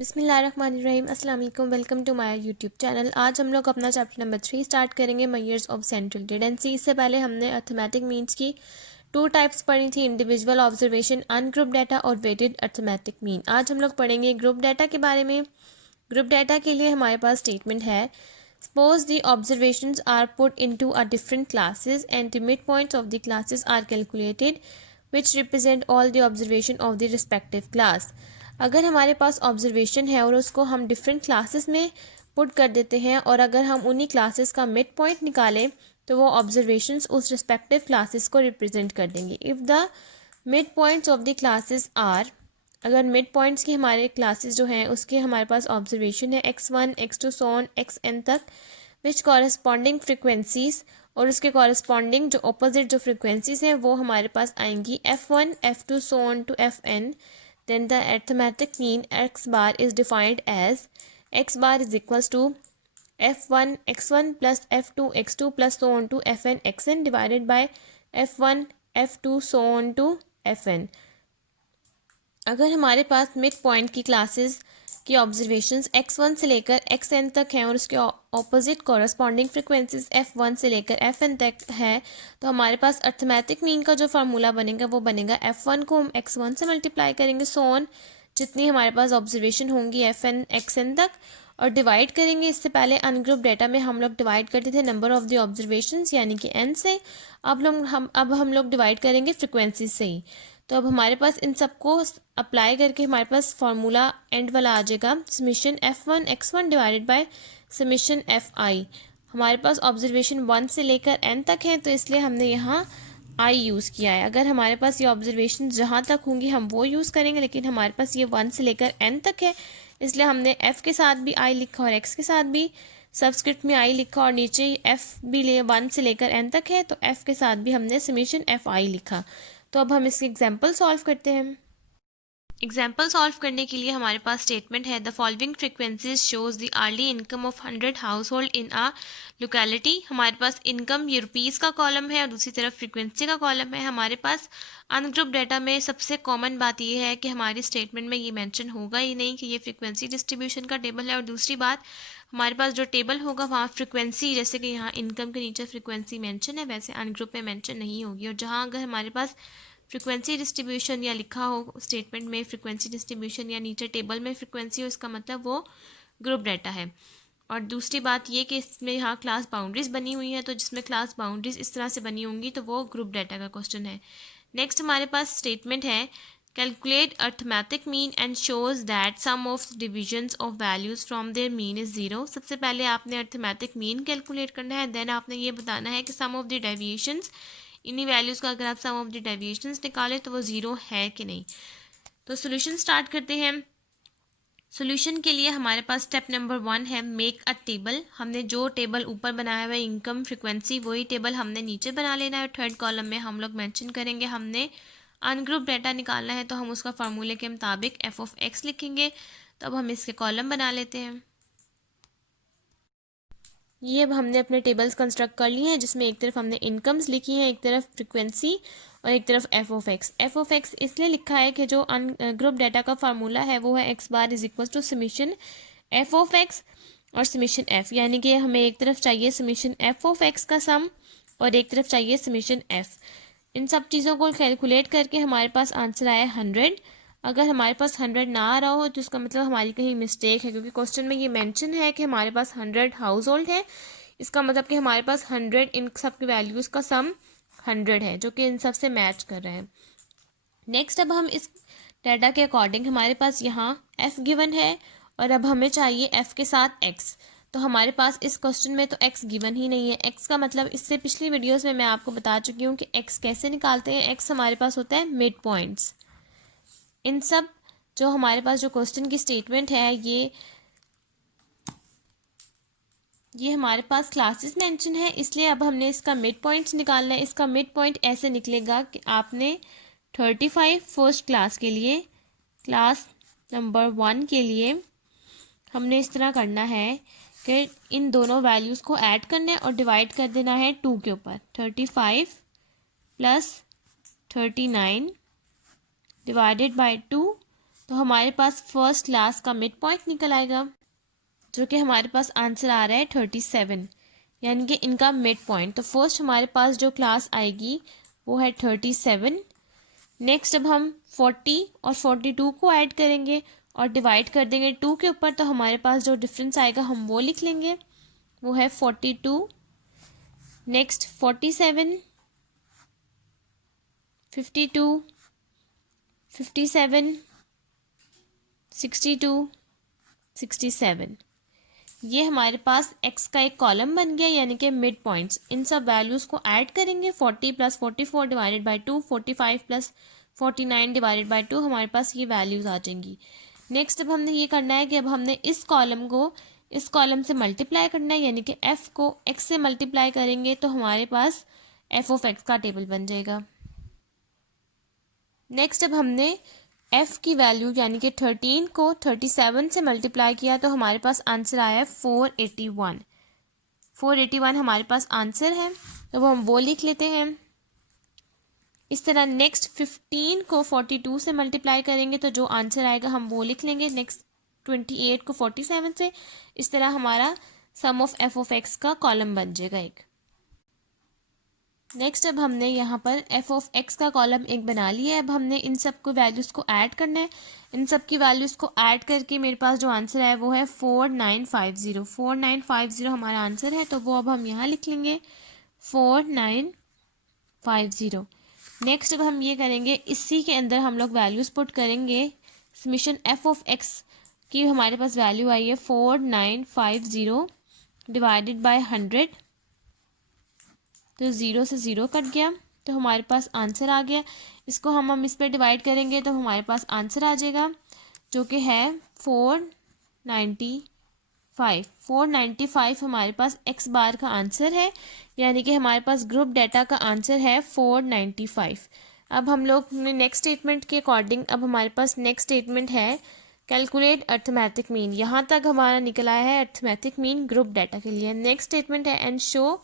बिस्मिल्लाहिर्रहमानिर्रहीम अस्सलाम वालेकुम। Welcome to my YouTube channel. आज हम लोग अपना चैप्टर नंबर 3 स्टार्ट करेंगे, मेजर्स ऑफ सेंट्रल टेंडेंसी। इससे पहले हमने अर्थमेटिक मीन्स की 2 टाइप्स पढ़ी थी, इंडिविजुअल ऑब्जर्वेशन, अनग्रुप डाटा और वेटेड अर्थमेटिक मीन। आज हम लोग पढ़ेंगे ग्रुप डाटा के बारे में। ग्रुप डाटा के लिए हमारे पास स्टेटमेंट है, suppose the observations are put into a different classes and the mid points of the classes are calculated which represent all the observation of the respective class. अगर हमारे पास ऑब्जर्वेशन है और उसको हम डिफरेंट क्लासेस में put कर देते हैं और अगर हम उन्हीं क्लासेस का मिड पॉइंट निकालें तो वो ऑब्जर्वेशंस उस रिस्पेक्टिव क्लासेस को रिप्रेजेंट कर देंगे। If the mid points of the classes are, अगर मिड पॉइंट्स की हमारे क्लासेस जो हैं उसके हमारे पास ऑब्जर्वेशन है x1 x2 so on xn तक, विच कॉरस्पॉन्डिंग फ्रिक्वेंसीज, और उसके कॉरस्पॉन्डिंग जो अपोजिट जो फ्रिक्वेंसीज हैं वो हमारे पास आएंगी f1 f2 so on to fn। Then the arithmetic mean x bar is defined as x bar is equals to f1 x1 plus f2 x2 plus so on to fn xn divided by f1 f2 so on to fn। अगर हमारे पास mid point की classes की observations x1 से लेकर xn तक हैं और उसके ऑपोजिट कॉरस्पॉन्डिंग फ्रिक्वेंसीज f1 से लेकर fn तक है, तो हमारे पास अर्थमेटिक मीन का जो फार्मूला बनेगा वो बनेगा f1 को हम x1 से मल्टीप्लाई करेंगे सो ऑन जितनी हमारे पास ऑब्जर्वेशन होंगी fn xn तक, और डिवाइड करेंगे। इससे पहले अनग्रुप डाटा में हम लोग डिवाइड करते थे नंबर ऑफ द ऑब्जर्वेशंस यानी कि n से। अब हम लोग डिवाइड करेंगे फ्रिक्वेंसी से ही। तो अब हमारे पास इन सबको अप्लाई करके हमारे पास फार्मूला एंड वाला आ जाएगा, summation f1 x1 divided by summation fi। हमारे पास ऑब्जर्वेशन 1 से लेकर n तक है तो इसलिए हमने यहाँ i यूज़ किया है। अगर हमारे पास ये ऑब्जर्वेशन जहाँ तक होंगी हम वो यूज़ करेंगे, लेकिन हमारे पास ये 1 से लेकर n तक है इसलिए हमने f के साथ भी i लिखा और x के साथ भी सबस्क्रिप्ट में i लिखा, और नीचे f भी 1 से लेकर n तक है तो f के साथ भी हमने समीशन fi लिखा। तो अब हम इसके एग्जाम्पल सॉल्व करते हैं। एग्जाम्पल सॉल्व करने के लिए हमारे पास स्टेटमेंट है, the following frequencies shows the early income of 100 household in a locality. हमारे पास इनकम ये रुपीज़ का कॉलम है और दूसरी तरफ फ्रिक्वेंसी का कॉलम है। हमारे पास अनग्रुप डाटा में सबसे कॉमन बात यह है कि हमारी स्टेटमेंट में ये मेंशन होगा ही नहीं कि ये फ्रिक्वेंसी डिस्ट्रीब्यूशन का टेबल है, और दूसरी बात हमारे पास जो टेबल होगा वहाँ फ्रिक्वेंसी, जैसे कि यहाँ इनकम के नीचे फ्रिक्वेंसी मेंशन है वैसे अनग्रुप में मेंशन नहीं होगी। और जहाँ अगर हमारे पास फ्रिक्वेंसी डिस्ट्रीब्यूशन या लिखा हो स्टेटमेंट में फ्रिक्वेंसी डिस्ट्रीब्यूशन या नीचे टेबल में फ्रिक्वेंसी हो, इसका मतलब वो ग्रुप डाटा है। और दूसरी बात ये कि इसमें यहाँ क्लास बाउंड्रीज बनी हुई है, तो जिसमें क्लास बाउंड्रीज इस तरह से बनी होंगी तो वो ग्रुप डाटा का क्वेश्चन है। नेक्स्ट हमारे पास स्टेटमेंट है, calculate arithmetic mean and shows that sum of divisions of values from their mean is zero. सबसे पहले आपने अर्थमेटिक मीन कैलकुलेट करना है, देन आपने ये बताना है कि सम ऑफ द डेविएशंस, इन्हीं वैल्यूज़ का अगर आप सम ऑफ द डेविएशंस निकालें तो वो ज़ीरो है कि नहीं। तो सोल्यूशन स्टार्ट करते हैं। सोल्यूशन के लिए हमारे पास स्टेप नंबर 1 है, मेक अ टेबल। हमने जो टेबल ऊपर बनाया हुआ है इनकम फ्रिक्वेंसी, वही टेबल हमने नीचे बना लेना है। थर्ड कॉलम में हम लोग मेंशन करेंगे हमने अनग्रुप डाटा निकालना है, तो हम उसका फार्मूले के मुताबिक f ऑफ x लिखेंगे। तो अब हम इसके कॉलम बना लेते हैं। ये अब हमने अपने टेबल्स कंस्ट्रक्ट कर लिए हैं, जिसमें एक तरफ हमने इनकम्स लिखी हैं, एक तरफ फ्रिक्वेंसी और एक तरफ F of x. F of x इसलिए लिखा है कि जो ग्रुप डाटा का फार्मूला है वो है x bar is equal to summation f of x और समीशन एफ, यानी कि हमें एक तरफ चाहिए समीशन एफ ऑफ एक्स का सम और एक तरफ चाहिए समीशन एफ। इन सब चीज़ों को कैलकुलेट करके हमारे पास आंसर आया 100। अगर हमारे पास 100 ना आ रहा हो तो इसका मतलब हमारी कहीं मिस्टेक है, क्योंकि क्वेश्चन में ये मेंशन है कि हमारे पास 100 हाउस होल्ड है। इसका मतलब कि हमारे पास 100 इन सब की वैल्यूज़ का सम 100 है, जो कि इन सब से मैच कर रहे हैं। नेक्स्ट अब हम इस डाटा के अकॉर्डिंग, हमारे पास यहाँ f गिवन है और अब हमें चाहिए f के साथ x। तो हमारे पास इस क्वेश्चन में तो x गिवन ही नहीं है। x का मतलब इससे पिछली वीडियोस में मैं आपको बता चुकी हूँ कि x कैसे निकालते हैं। x हमारे पास होता है मिड पॉइंट्स। इन सब जो हमारे पास जो क्वेश्चन की स्टेटमेंट है ये हमारे पास क्लासेस मेंशन है, इसलिए अब हमने इसका मिड पॉइंट्स निकालना है। इसका मिड पॉइंट ऐसे निकलेगा कि आपने 35 फर्स्ट क्लास के लिए, क्लास नंबर 1 के लिए हमने इस तरह करना है कि इन दोनों वैल्यूज़ को ऐड करना है और डिवाइड कर देना है 2 के ऊपर। 35 प्लस 39 डिवाइडेड बाय 2, तो हमारे पास फर्स्ट क्लास का मिड पॉइंट निकल आएगा, जो कि हमारे पास आंसर आ रहा है 37, यानी कि इनका मिड पॉइंट। तो फर्स्ट हमारे पास जो क्लास आएगी वो है 37। नेक्स्ट अब हम 40 और 42 को ऐड करेंगे और डिवाइड कर देंगे 2 के ऊपर, तो हमारे पास जो डिफरेंस आएगा हम वो लिख लेंगे, वो है 42। नेक्स्ट 47, 52, 57, 62, 67। ये हमारे पास x का एक कॉलम बन गया, यानी कि मिड पॉइंट्स। इन सब वैल्यूज़ को ऐड करेंगे, 40 + 44 डिवाइडेड बाई 2, 45 + 49 डिवाइडेड बाई 2, हमारे पास ये वैल्यूज़ आ जाएंगी। नेक्स्ट अब हमने ये करना है कि अब हमने इस कॉलम को इस कॉलम से मल्टीप्लाई करना है, यानी कि f को x से मल्टीप्लाई करेंगे तो हमारे पास f ऑफ x का टेबल बन जाएगा। नेक्स्ट अब हमने f की वैल्यू यानी कि 13 को 37 से मल्टीप्लाई किया तो हमारे पास आंसर आया है 481। 481 हमारे पास आंसर है, तो हम वो लिख लेते हैं। इस तरह नेक्स्ट 15 को 42 से मल्टीप्लाई करेंगे तो जो आंसर आएगा हम वो लिख लेंगे। नेक्स्ट 28 को 47 से, इस तरह हमारा सम ऑफ f ऑफ x का कॉलम बन जाएगा एक। नेक्स्ट अब हमने यहाँ पर f ऑफ x का कॉलम एक बना लिया है। अब हमने इन सब को वैल्यूज़ को ऐड करना है। इन सब की वैल्यूज़ को ऐड करके मेरे पास जो आंसर है वो है 4950। 4950 हमारा आंसर है, तो वो अब हम यहाँ लिख लेंगे 4950। नेक्स्ट अब हम ये करेंगे, इसी के अंदर हम लोग वैल्यूज़ पुट करेंगे। समीशन f ऑफ x की हमारे पास वैल्यू आई है 4950 डिवाइडेड बाय 100, तो 0 से 0 कट गया, तो हमारे पास आंसर आ गया। इसको हम इस पर डिवाइड करेंगे तो हमारे पास आंसर आ जाएगा, जो कि है 495। 495 हमारे पास x बार का आंसर है, यानी कि हमारे पास ग्रुप डाटा का आंसर है 495। अब हम लोग नेक्स्ट स्टेटमेंट के अकॉर्डिंग, अब हमारे पास नेक्स्ट स्टेटमेंट है कैलकुलेट अर्थमेटिक मीन। यहाँ तक हमारा निकल आया है अर्थमेटिक मीन ग्रुप डाटा के लिए। नेक्स्ट स्टेटमेंट है and show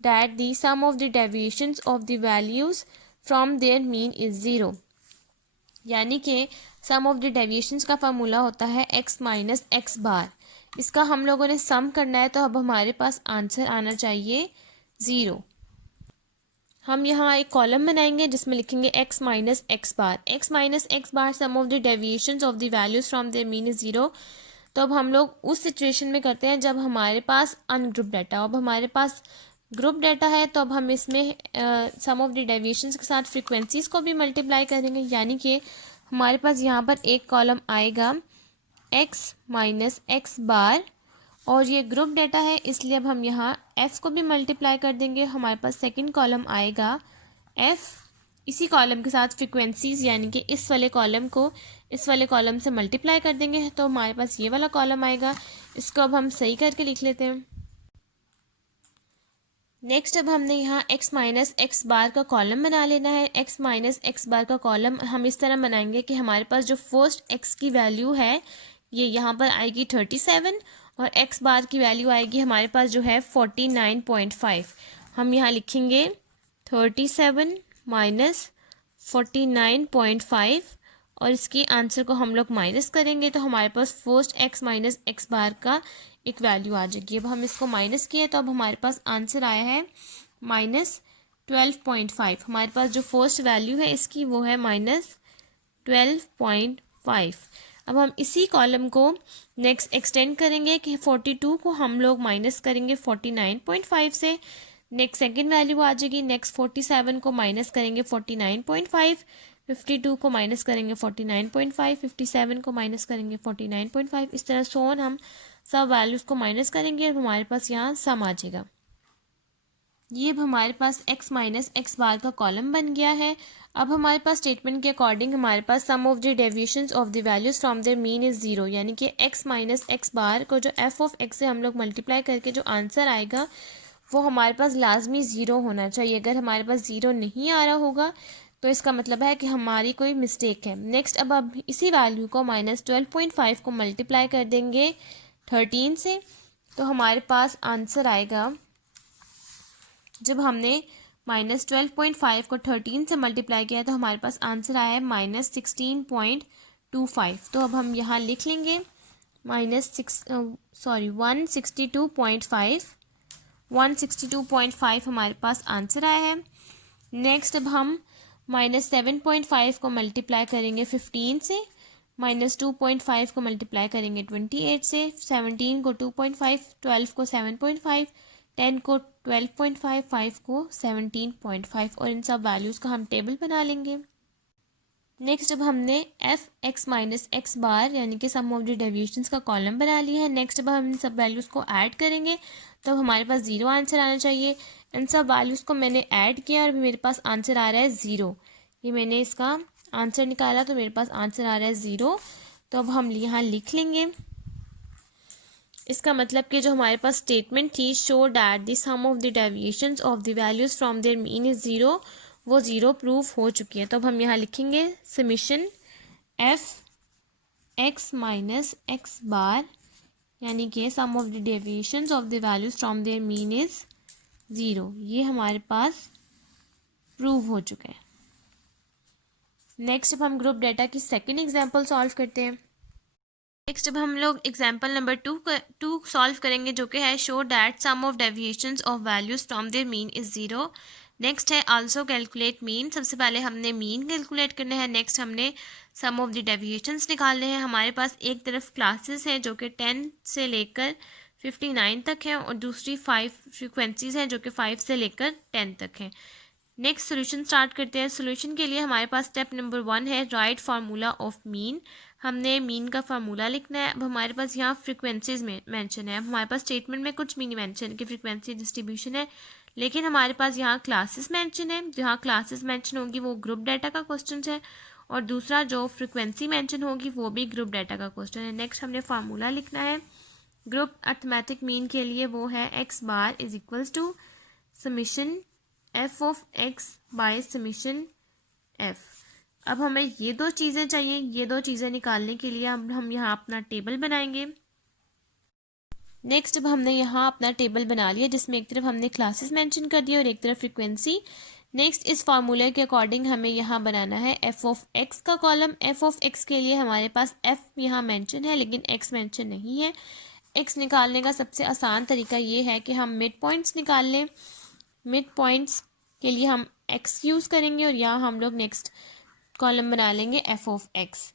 that the sum of the deviations of the values from their mean is 0, यानी कि sum of the deviations का फार्मूला होता है x माइनस एक्स बार। इसका हम लोगों ने सम करना है, तो अब हमारे पास आंसर आना चाहिए 0। हम यहाँ एक कॉलम बनाएंगे जिसमें लिखेंगे x minus x bar. x minus x bar sum of the deviations of the values from their mean is 0। तो अब हम लोग उस सिचुएशन में करते हैं जब हमारे पास अनग्रुप डाटा। अब हमारे पास ग्रुप डाटा है, तो अब हम इसमें सम ऑफ द डेविएशंस के साथ फ्रीक्वेंसीज को भी मल्टीप्लाई करेंगे, यानी कि हमारे पास यहाँ पर एक कॉलम आएगा x माइनस एक्स बार, और ये ग्रुप डाटा है इसलिए अब हम यहाँ f को भी मल्टीप्लाई कर देंगे। हमारे पास सेकंड कॉलम आएगा f, इसी कॉलम के साथ फ्रीक्वेंसीज यानी कि इस वाले कॉलम को इस वाले कॉलम से मल्टीप्लाई कर देंगे, तो हमारे पास ये वाला कॉलम आएगा। इसको अब हम सही करके लिख लेते हैं। नेक्स्ट अब हमने यहाँ x माइनस एक्स बार का कॉलम बना लेना है। x माइनस एक्स बार का कॉलम हम इस तरह बनाएंगे कि हमारे पास जो फर्स्ट x की वैल्यू है ये यहाँ पर आएगी 37, और x बार की वैल्यू आएगी हमारे पास जो है 49.5। हम यहाँ लिखेंगे 37 माइनस 49.5, और इसकी आंसर को हम लोग माइनस करेंगे तो हमारे पास first x minus x bar का एक वैल्यू आ जाएगी। अब हम इसको माइनस किए तो अब हमारे पास आंसर आया है माइनस 12.5। हमारे पास जो फर्स्ट वैल्यू है इसकी वो है माइनस 12.5। अब हम इसी कॉलम को नेक्स्ट एक्सटेंड करेंगे कि 42 को हम लोग माइनस करेंगे 49.5 से, नेक्स्ट सेकेंड वैल्यू आ जाएगी। नेक्स्ट 47 को माइनस करेंगे 49.5, 52 को माइनस करेंगे 49.5, 57 को माइनस करेंगे 49.5। इस तरह सोन हम सब वैल्यूज़ को माइनस करेंगे और हमारे पास यहाँ सम आ जाएगा। ये अब हमारे पास x माइनस एक्स बार का कॉलम बन गया है। अब हमारे पास स्टेटमेंट के अकॉर्डिंग हमारे पास sum of the deviations of the values from their mean is 0, यानी कि x माइनस एक्स बार को जो f ऑफ x से हम लोग मल्टीप्लाई करके जो आंसर आएगा वो हमारे पास लाजमी 0 होना चाहिए। अगर हमारे पास 0 नहीं आ रहा होगा तो इसका मतलब है कि हमारी कोई मिस्टेक है। नेक्स्ट अब इसी वैल्यू को माइनस 12.5 को मल्टीप्लाई कर देंगे 13 से, तो हमारे पास आंसर आएगा, जब हमने माइनस 12.5 को 13 से मल्टीप्लाई किया तो हमारे पास आंसर आया है माइनस 16.25। 162.25। तो अब हम यहाँ लिख लेंगे -162.5 हमारे पास आंसर आया है। नेक्स्ट अब हम -7.5 को मल्टीप्लाई करेंगे 15 से, -2.5 को मल्टीप्लाई करेंगे 28 से, 17 को 2.5, 12 को 7.5, 10 को 12.5, 5 को 17.5 और इन सब वैल्यूज़ का हम टेबल बना लेंगे। नेक्स्ट अब हमने F X minus x bar यानी कि सम ऑफ द डेविएशंस का कॉलम बना लिया है। नेक्स्ट अब हम इन सब वैल्यूज़ को ऐड करेंगे तो अब हमारे पास 0 आंसर आना चाहिए। इन सब वैल्यूज़ को मैंने ऐड किया और मेरे पास आंसर आ रहा है 0। ये मैंने इसका आंसर निकाला तो मेरे पास आंसर आ रहा है 0। तो अब हम यहाँ लिख लेंगे। इसका मतलब कि जो हमारे पास स्टेटमेंट थी show that the sum of the deviations of the values from their mean is 0, वो 0 प्रूफ हो चुकी है। तो अब हम यहाँ लिखेंगे summation F X minus x bar यानी कि sum of the deviations of the values from their mean is 0, ये हमारे पास प्रूव हो चुका है। नेक्स्ट अब हम ग्रुप डेटा की सेकंड एग्जांपल सॉल्व करते हैं। नेक्स्ट अब हम लोग एग्जांपल नंबर 2 सॉल्व करेंगे जो कि है show that sum of deviations of values from their mean is 0। Next है आल्सो कैलकुलेट मीन। सबसे पहले हमने मीन कैलकुलेट करना है। नेक्स्ट हमने सम ऑफ द डेविएशंस निकालने हैं। हमारे पास एक तरफ क्लासेस हैं जो कि 10 से लेकर 59 तक हैं और दूसरी 5 फ्रीक्वेंसीज हैं जो कि 5 से लेकर 10 तक हैं। नेक्स्ट सोल्यूशन स्टार्ट करते हैं। सोल्यूशन के लिए हमारे पास स्टेप नंबर 1 है राइट फार्मूला ऑफ मीन। हमने मीन का फार्मूला लिखना है। अब हमारे पास यहाँ फ्रीक्वेंसीज में मेंशन है। अब हमारे पास स्टेटमेंट में कुछ भी नहीं मेंशन कि फ्रीक्वेंसी डिस्ट्रीब्यूशन है, लेकिन हमारे पास यहाँ क्लासेस मेंशन है। जहाँ क्लासेस मेंशन होगी वो ग्रुप डाटा का क्वेश्चन है और दूसरा जो फ्रीक्वेंसी मेंशन होगी वो भी ग्रुप डाटा का क्वेश्चन है। नेक्स्ट हमने फार्मूला लिखना है ग्रुप अर्थमेटिक मीन के लिए, वो है x bar is equals to summation f of x by summation f. अब हमें ये दो चीज़ें चाहिए। ये दो चीज़ें निकालने के लिए अब हम यहाँ अपना टेबल बनाएंगे। नेक्स्ट अब हमने यहाँ अपना टेबल बना लिया जिसमें एक तरफ हमने क्लासेस मेंशन कर दिया और एक तरफ फ्रीक्वेंसी। नेक्स्ट इस फार्मूले के अकॉर्डिंग हमें यहाँ बनाना है एफ ऑफ एक्स का कॉलम। एफ ऑफ एक्स के लिए हमारे पास एफ यहाँ मेंशन है लेकिन एक्स मेंशन नहीं है। एक्स निकालने का सबसे आसान तरीका ये है कि हम मिड पॉइंट्स निकाल लें। मिड पॉइंट्स के लिए हम एक्स यूज़ करेंगे और यहाँ हम लोग नेक्स्ट कॉलम बना लेंगे एफ ऑफ एक्स।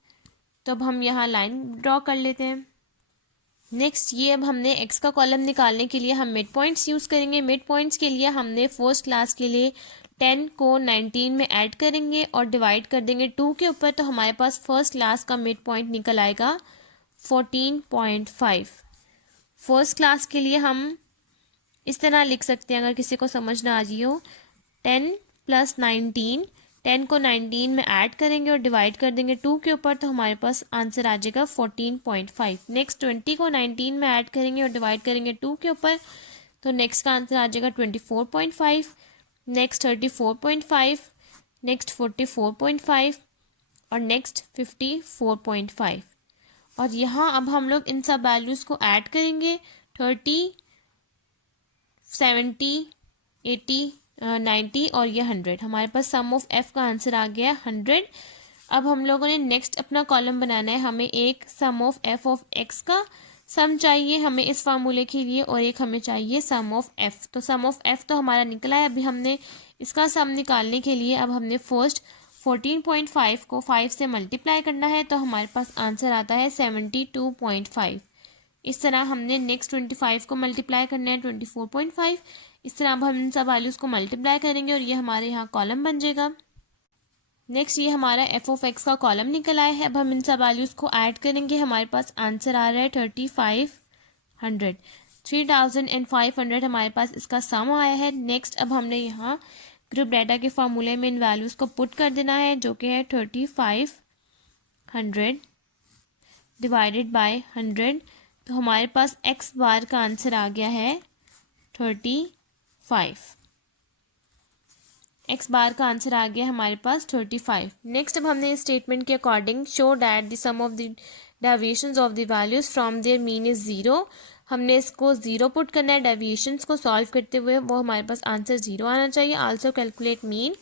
तो अब हम यहाँ लाइन ड्रॉ कर लेते हैं। नेक्स्ट ये अब हमने एक्स का कॉलम निकालने के लिए हम मिड पॉइंट्स यूज़ करेंगे। मिड पॉइंट्स के लिए हमने फर्स्ट क्लास के लिए 10 को 19 में ऐड करेंगे और डिवाइड कर देंगे 2 के ऊपर, तो हमारे पास फर्स्ट क्लास का मिड पॉइंट निकल आएगा 14.5। फर्स्ट क्लास के लिए हम इस तरह लिख सकते हैं अगर किसी को समझ ना आ रही हो, 10 + 19, 10 को 19 में ऐड करेंगे और डिवाइड कर देंगे 2 के ऊपर, तो हमारे पास आंसर आ जाएगा 14.5। नेक्स्ट 20 को 19 में ऐड करेंगे और डिवाइड करेंगे 2 के ऊपर, तो नेक्स्ट का आंसर आ जाएगा 24.5। नेक्स्ट 34.5, नेक्स्ट 44.5 और नेक्स्ट 54.5। और यहाँ अब हम लोग इन सब वैल्यूज़ को ऐड करेंगे 30, 70, 80, 90 और ये 100। हमारे पास सम ऑफ एफ का आंसर आ गया 100। अब हम लोगों ने नेक्स्ट अपना कॉलम बनाना है। हमें एक सम ऑफ एफ ऑफ एक्स का सम चाहिए हमें इस फार्मूले के लिए और एक हमें चाहिए सम ऑफ एफ। तो सम ऑफ एफ तो हमारा निकला है। अभी हमने इसका सम निकालने के लिए अब हमने फर्स्ट 14.5 को 5 से मल्टीप्लाई करना है, तो हमारे पास आंसर आता है 72.5। इस तरह हमने नेक्स्ट 25 को मल्टीप्लाई करना है 24.5। इस तरह अब हम इन सब वैल्यूज़ को मल्टीप्लाई करेंगे और ये हमारे यहाँ कॉलम बन जाएगा। नेक्स्ट ये हमारा एफ ऑफ एक्स का कॉलम निकल आया है। अब हम इन सब वैल्यूज़ को ऐड करेंगे। हमारे पास आंसर आ रहा है 3500, 3500 हमारे पास इसका सम आया है। नेक्स्ट अब हमने यहाँ ग्रुप डाटा के फार्मूले में इन वैल्यूज़ को पुट कर देना है जो कि है 3500 डिवाइडेड बाय 100। तो हमारे पास एक्स बार का आंसर आ गया है 35। एक्स बार का आंसर आ गया हमारे पास 35। नेक्स्ट अब हमने इस स्टेटमेंट के according show that the sum of the deviations of the values from their mean is 0। हमने इसको 0 पुट करना है। डेविएशंस को सॉल्व करते हुए वो हमारे पास आंसर 0 आना चाहिए। Also calculate mean.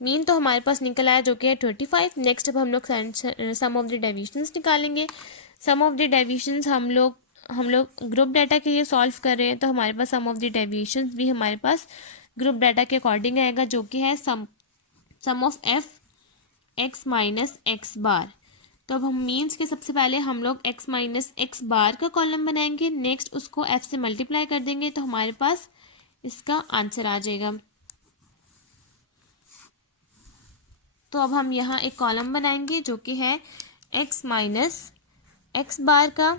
मीन तो हमारे पास निकल आया जो कि है 25। नेक्स्ट अब हम लोग सम ऑफ द डेविएशंस निकालेंगे। सम ऑफ द डेविएशंस हम लोग ग्रुप डाटा के लिए सॉल्व कर रहे हैं, तो हमारे पास सम ऑफ द डेविएशंस भी हमारे पास ग्रुप डाटा के अकॉर्डिंग आएगा, जो कि है sum of F X minus x bar. तो अब हम मीन्स के सबसे पहले हम लोग एक्स माइनस एक्स बार का कॉलम बनाएंगे, नेक्स्ट उसको एफ से मल्टीप्लाई कर देंगे तो हमारे पास इसका आंसर आ जाएगा। तो अब हम यहाँ एक कॉलम बनाएंगे जो कि है एक्स माइनस एक्स बार का,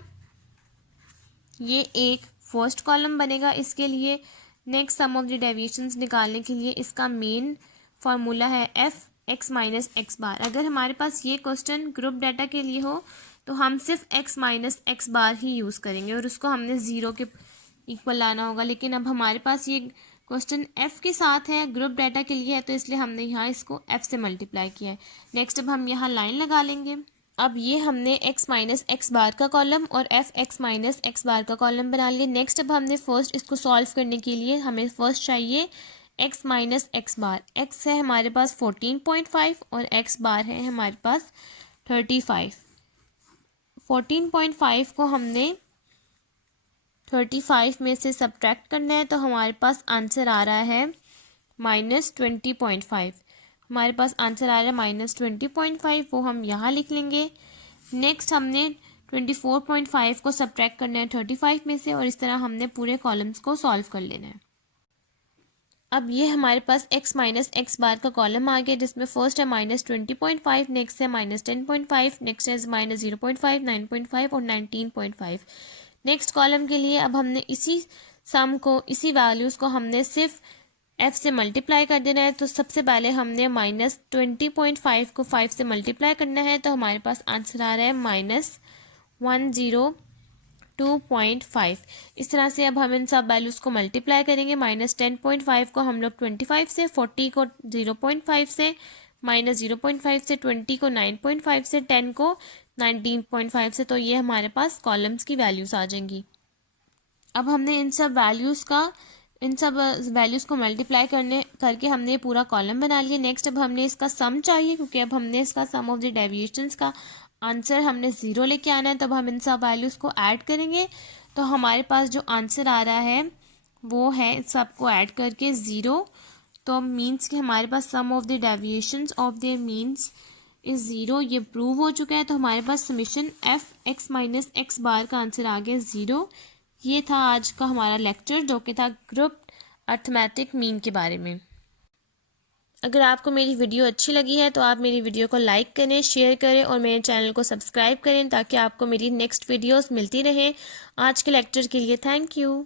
ये एक फर्स्ट कॉलम बनेगा इसके लिए। Next sum of the deviations निकालने के लिए इसका मेन फार्मूला है एफ एक्स माइनस एक्स बार। अगर हमारे पास ये क्वेश्चन ग्रुप डाटा के लिए हो तो हम सिर्फ एक्स माइनस एक्स बार ही यूज़ करेंगे और उसको हमने ज़ीरो के इक्वल लाना होगा, लेकिन अब हमारे पास ये क्वेश्चन एफ के साथ है, ग्रुप डाटा के लिए है, तो इसलिए हमने यहाँ इसको एफ से मल्टीप्लाई किया है। नेक्स्ट अब हम यहाँ लाइन लगा लेंगे। अब ये हमने एक्स माइनस एक्स बार का कॉलम और F X minus x bar का कॉलम बना लिया। नेक्स्ट अब हमने फर्स्ट इसको सॉल्व करने के लिए हमें फर्स्ट चाहिए एक्स माइनस एक्स बार। एक्स है हमारे पास 14.5 और एक्स बार है हमारे पास 35। 14.5 को हमने 35 में से सब्ट्रैक्ट करना है, तो हमारे पास आंसर आ रहा है -20.5। हमारे पास आंसर आ रहा है -20.5, वो हम यहाँ लिख लेंगे। नेक्स्ट हमने 24.5 को सब्ट्रैक्ट करना है 35 में से, और इस तरह हमने पूरे कॉलम्स को सॉल्व कर लेना है। अब ये हमारे पास x माइनस एक्स बार का कॉलम आ गया, जिसमें फर्स्ट है -20.5, नेक्स्ट है -10.5, नेक्स्ट है -0.5, 9.5 और 19.5। नेक्स्ट कॉलम के लिए अब हमने इसी सम को, इसी वैल्यूज़ को हमने सिर्फ f से मल्टीप्लाई कर देना है। तो सबसे पहले हमने -20.5 को 5 से मल्टीप्लाई करना है, तो हमारे पास आंसर आ रहा है -102.5। इस तरह से अब हम इन सब वैल्यूज़ को मल्टीप्लाई करेंगे। -10.5 को हम लोग 25 से, 40 को 0.5 से, -0.5 से, 20 को 9.5 से, 10 को 19.5 से, तो ये हमारे पास कॉलम्स की वैल्यूज़ आ जाएंगी। अब हमने इन सब वैल्यूज़ को मल्टीप्लाई करके हमने पूरा कॉलम बना लिया। नेक्स्ट अब हमने इसका सम चाहिए, क्योंकि अब हमने इसका सम ऑफ द डेविएशंस का आंसर हमने ज़ीरो लेके आना है। तब हम इन सब वैल्यूज़ को ऐड करेंगे, तो हमारे पास जो आंसर आ रहा है वो है इन सबको ऐड करके 0। तो मीन्स कि हमारे पास sum of the deviations of the means is 0, ये प्रूव हो चुका है। तो हमारे पास summation F X minus x bar का आंसर आ गया 0। ये था आज का हमारा लेक्चर, जो कि था ग्रुप अर्थमेटिक मीन के बारे में। अगर आपको मेरी वीडियो अच्छी लगी है तो आप मेरी वीडियो को लाइक करें, शेयर करें और मेरे चैनल को सब्सक्राइब करें, ताकि आपको मेरी नेक्स्ट वीडियोस मिलती रहें। आज के लेक्चर के लिए थैंक यू।